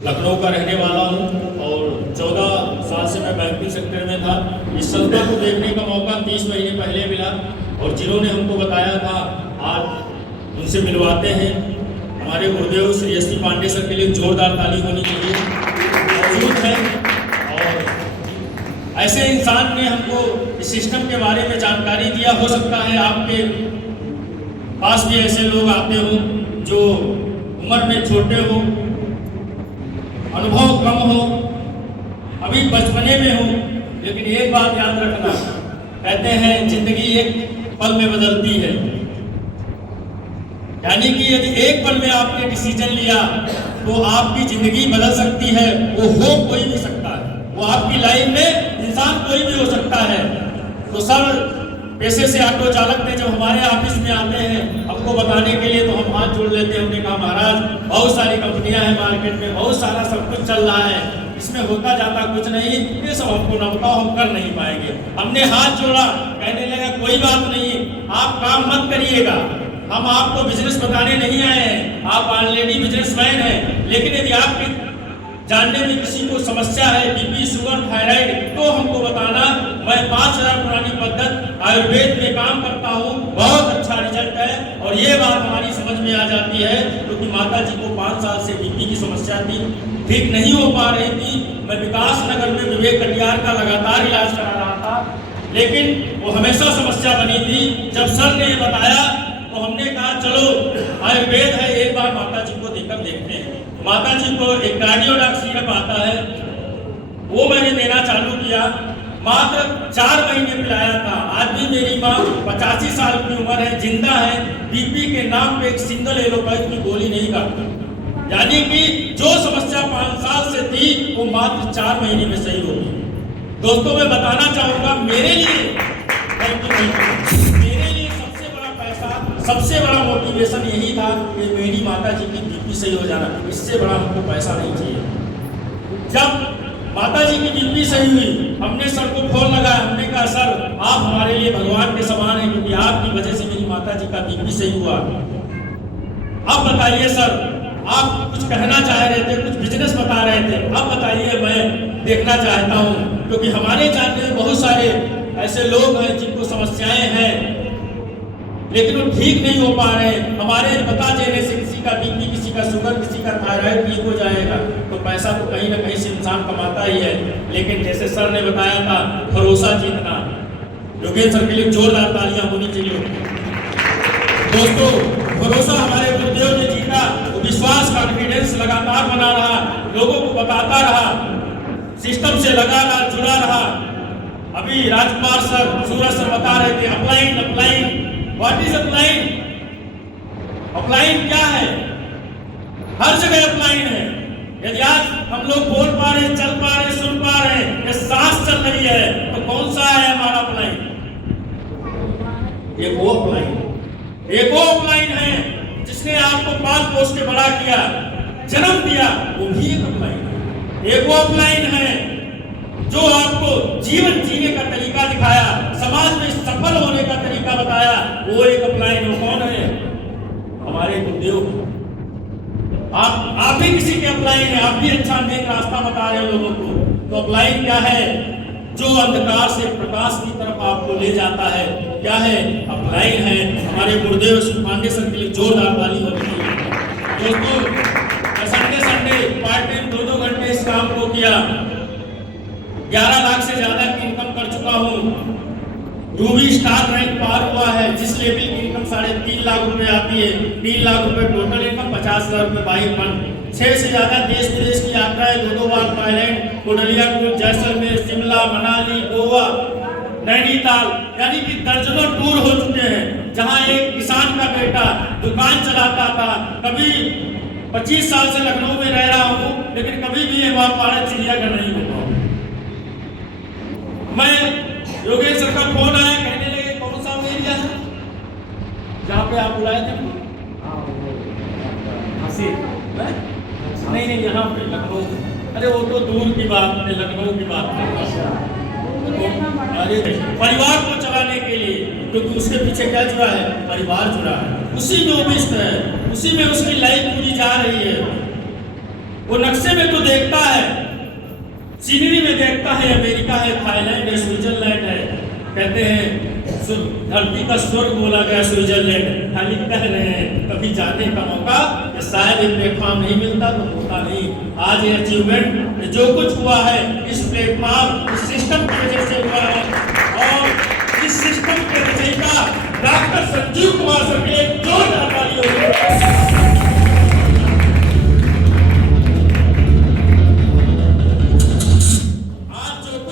लखनऊ का रहने वाला हूँ और 14 साल से मैं बैंकिंग सेक्टर में था। इस संस्था को देखने का मौका 30 महीने पहले मिला और जिन्होंने हमको बताया था आज उनसे मिलवाते हैं। हमारे गुरुदेव श्री एस.पी. पांडे सर के लिए जोरदार ताली होनी चाहिए, मौजूद है। और ऐसे इंसान ने हमको इस सिस्टम के बारे में जानकारी दिया। हो सकता है आपके पास भी ऐसे लोग आते हों जो उम्र में छोटे हों, अनुभव कम हो, अभी बचपने में हो, लेकिन एक बात याद रखना, कहते हैं जिंदगी एक पल में बदलती है। यानी कि यदि एक पल में आपने डिसीजन लिया तो आपकी जिंदगी बदल सकती है। वो हो कोई भी सकता है, वो आपकी लाइफ में इंसान कोई भी हो सकता है। तो सर पैसे से ऑटो चालक थे, जब हमारे ऑफिस में आते हैं हमको बताने के लिए तो हम हाथ जोड़ लेते हैं। हमने कहा महाराज बहुत सारी कंपनियां हैं मार्केट में, बहुत सारा सब कुछ चल रहा है, इसमें होता जाता कुछ नहीं, ये सब हमको न बताओ, हम कर नहीं पाएंगे। हमने हाथ जोड़ा, कहने लगा कोई बात नहीं, आप काम मत करिएगा, हम आपको बिजनेस बताने नहीं आए हैं, आप ऑलरेडी बिजनेसमैन हैं। लेकिन यदि आपके जानने में किसी को समस्या है, बीपी, शुगर, थायराइड, तो हमको बताना। मैं 5000 पुरानी पद्धत आयुर्वेद में काम करता हूँ, बहुत अच्छा रिजल्ट है। और ये बात हमारी समझ में आ जाती है क्योंकि माता जी को 5 साल से बीपी की समस्या थी, ठीक नहीं हो पा रही थी। मैं विकास नगर में विवेक कटियार का लगातार इलाज करा रहा था, लेकिन वो हमेशा समस्या बनी थी। जब सर ने ये बताया तो हमने कहा चलो आयुर्वेद है, एक बार माता जी को देखकर देखते हैं। माता जी को एक कार्डियोडॉक सिरप आता है, वो मैंने देना चालू किया। मात्र 4 महीने पिलाया था। आज भी मेरी माँ 85 साल की उम्र है, जिंदा है, बीपी के नाम पे एक सिंगल एलोपैथ की गोली नहीं खाती। यानी कि जो समस्या 5 साल से थी वो मात्र 4 महीने में सही होगी। दोस्तों मैं बताना चाहूंगा, मेरे लिए सबसे बड़ा मोटिवेशन यही था कि मेरी माता जी की बीपी सही हो जाना, इससे बड़ा हमको पैसा नहीं चाहिए। जब माता जी की बीपी सही हुई, हमने सर को फोन लगाया, हमने कहा सर आप हमारे लिए भगवान के समान हैं क्योंकि आपकी वजह से मेरी माता जी का बीपी सही हुआ। अब बताइए सर, आप कुछ कहना चाह रहे थे, कुछ बिजनेस बता रहे थे, अब बताइए मैं देखना चाहता हूँ क्योंकि हमारे जानने में बहुत सारे ऐसे लोग हैं जिनको समस्याएं हैं लेकिन वो ठीक नहीं हो पा रहे। हमारे बता देने से किसी का बीपी, किसी का शुगर, किसी का थायराइड ठीक हो जाएगा। तो पैसा तो कहीं ना कहीं से इंसान कमाता ही है, लेकिन जैसे सर ने बताया था भरोसा जीतना। योगेश सर के लिए जोरदार तालियां होनी चाहिए। दोस्तों भरोसा हमारे गुरुदेव ने जीता, वो विश्वास, कॉन्फिडेंस लगातार बना रहा, लोगों को बताता रहा, सिस्टम से लगातार जुड़ा रहा। अभी राजकुमार सर, सूरज सर बता रहे थे upline upline. What is upline? Upline क्या है? हर जगह अपलाइन है। यदि आज हम लोग बोल पा रहे, चल पा रहे, सुन पा रहे, ये सांस चल रही है, तो कौन सा है हमारा अपलाइन? एक वो अपलाइन है जिसने आपको पाल पोस के बड़ा किया, जन्म दिया, वो भी एक अपलाइन है। एक वो अपलाइन है जो आपको जीवन जीने का तरीका दिखाया, समाज में सफल होने का तरीका बताया, वो एक अपलाइन। वो कौन है? हमारे गुरुदेव। आप भी किसी के अपलाइन है, आप भी अच्छा नेक रास्ता बता रहे हो लोगों को। तो अपलाइन क्या है? जो अंधकार से प्रकाश की तरफ आपको ले जाता है, क्या है? अपलाइन है। हमारे गुरुदेव पांडे सर के लिए जोरदार ताली होती है। दोस्तों संडे पार्ट टाइम 2-2 घंटे इस काम को किया। 11 लाख से ज्यादा की इनकम कर चुका हूँ। रूबी स्टार रैंक पार हुआ है, जिस लेवल की इनकम 3.5 लाख रुपए आती है। 3 लाख रुपए टोटल इनकम, 50,000 रुपए बाइक फंड। 6 से ज्यादा देश विदेश की यात्राएं, 2-2 बार थाईलैंड, कोडलिया, जैसलमेर, शिमला, मनाली, गोवा, नैनीताल, यानी कि दर्जनों टूर हो चुके हैं। जहाँ एक किसान का बेटा दुकान चलाता था, कभी 25 साल से लखनऊ में रह रहा हूँ, लेकिन कभी भी वहाँ भारत चिड़ियाघर नहीं होगा। मैं योगेश सर का फोन आया, कहने लगे कौन सा एरिया है जहाँ पे आप बुलाए थे? नहीं, यहाँ पे लखनऊ। अरे वो तो दूर की बात है, लखनऊ की बात है। अरे परिवार को चलाने के लिए, क्योंकि उसके पीछे क्या जुड़ा है? परिवार जुड़ा है, उसी में वो व्यस्त है, उसी में उसकी लाइफ पूरी जा रही है। वो नक्शे में तो देखता है, सीनरी में देखता है अमेरिका है, थाईलैंड है, स्विट्जरलैंड है, कहते हैं धरती का स्वर्ग बोला गया स्विट्जरलैंड, खाली कह रहे हैं, कभी जाने का मौका शायद एक प्लेटफॉर्म नहीं मिलता तो होता नहीं। आज ये अचीवमेंट जो कुछ हुआ है इस प्लेटफॉर्म इस सिस्टम की वजह से हुआ है, और इस सिस्टम के रचयिता डॉक्टर संजीव कुमार सर के